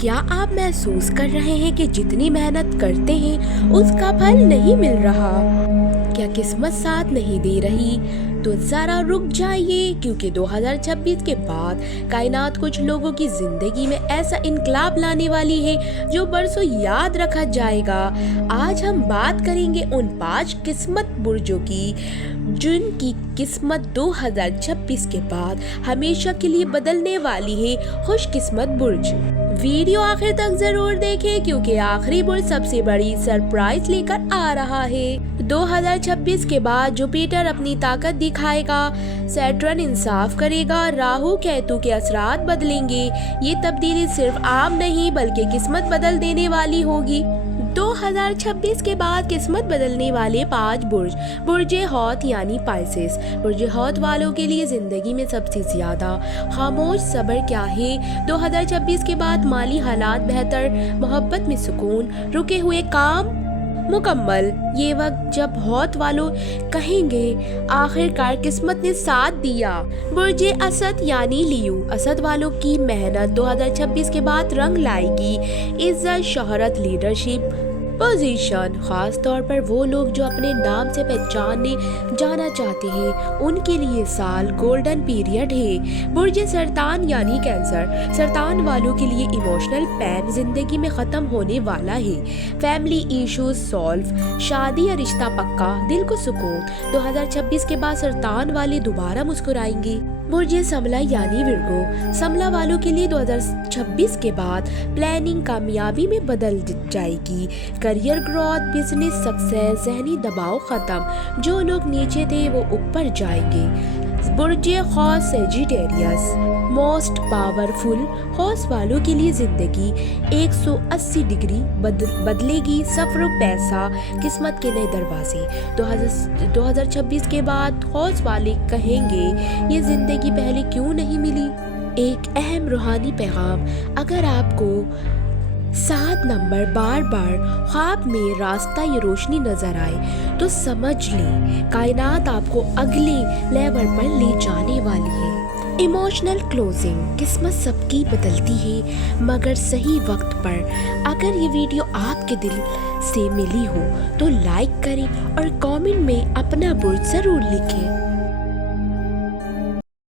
کیا آپ محسوس کر رہے ہیں کہ جتنی محنت کرتے ہیں اس کا پھل نہیں مل رہا؟ کیا قسمت ساتھ نہیں دے رہی؟ تو ذرا رک جائیے، کیونکہ 2026 کے بعد کائنات کچھ لوگوں کی زندگی میں ایسا انقلاب لانے والی ہے جو برسوں یاد رکھا جائے گا۔ آج ہم بات کریں گے ان 5 قسمت برجوں کی جن کی قسمت 2026 کے بعد ہمیشہ کے لیے بدلنے والی ہے۔ خوش قسمت برج، ویڈیو آخر تک ضرور دیکھیں کیونکہ آخری برج سب سے بڑی سرپرائز لے کر آ رہا ہے۔ 2026 کے بعد جوپیٹر اپنی طاقت دکھائے گا، سیٹرن انصاف کرے گا، راہو کیتو کے اثرات بدلیں گے۔ یہ تبدیلی صرف عام نہیں بلکہ قسمت بدل دینے والی ہوگی۔ 2026 کے بعد قسمت بدلنے والے 5 برج حوت یعنی پائسس۔ برج حوت والوں کے لیے زندگی میں سب سے زیادہ خاموش صبر کیا ہے؟ 2026 کے بعد مالی حالات بہتر، محبت میں سکون، رکے ہوئے کام مکمل۔ یہ وقت جب حوت والوں کہیں گے آخر کار قسمت نے ساتھ دیا۔ برج اسد یعنی لیو، اسد والوں کی محنت 2026 کے بعد رنگ لائے گی۔ عزت، شہرت، لیڈرشپ پوزیشن، خاص طور پر وہ لوگ جو اپنے نام سے پہچانے جانا چاہتے ہیں ان کے لیے سال گولڈن پیریڈ ہے۔ برج سرطان یعنی کینسر، سرطان والوں کے لیے ایموشنل پین زندگی میں ختم ہونے والا ہے۔ فیملی ایشوز سالو، شادی یا رشتہ پکا، دل کو سکون۔ 2026 کے بعد سرطان والے دوبارہ مسکرائیں گے۔ برج سملا یعنی ورگو، سملا والوں کے لیے 2026 کے بعد پلاننگ کامیابی میں بدل جائے گی۔ کریئر گروتھ، بزنس سکسیس، ذہنی دباؤ ختم، جو لوگ نیچے تھے وہ اوپر جائیں گے۔ برج قوس سیجیٹیریس، موسٹ پاورفل، قوس والوں کے لیے زندگی 180 ڈگری بدلے گی۔ سفر و پیسہ، قسمت کے نئے دروازے۔ 2026 کے بعد قوس والے کہیں گے یہ زندگی پہلے کیوں نہیں ملی؟ ایک اہم روحانی پیغام، اگر آپ کو 7 نمبر بار بار خواب میں راستہ یا روشنی نظر آئے تو سمجھ لیں کائنات آپ کو اگلے لیول پر لے جانے والی ہے۔ ایموشنل کلوزنگ، قسمت سب کی بدلتی ہے مگر صحیح وقت پر۔ اگر یہ ویڈیو آپ کے دل سے ملی ہو تو لائک کریں اور کامنٹ میں اپنا برج ضرور لکھیں۔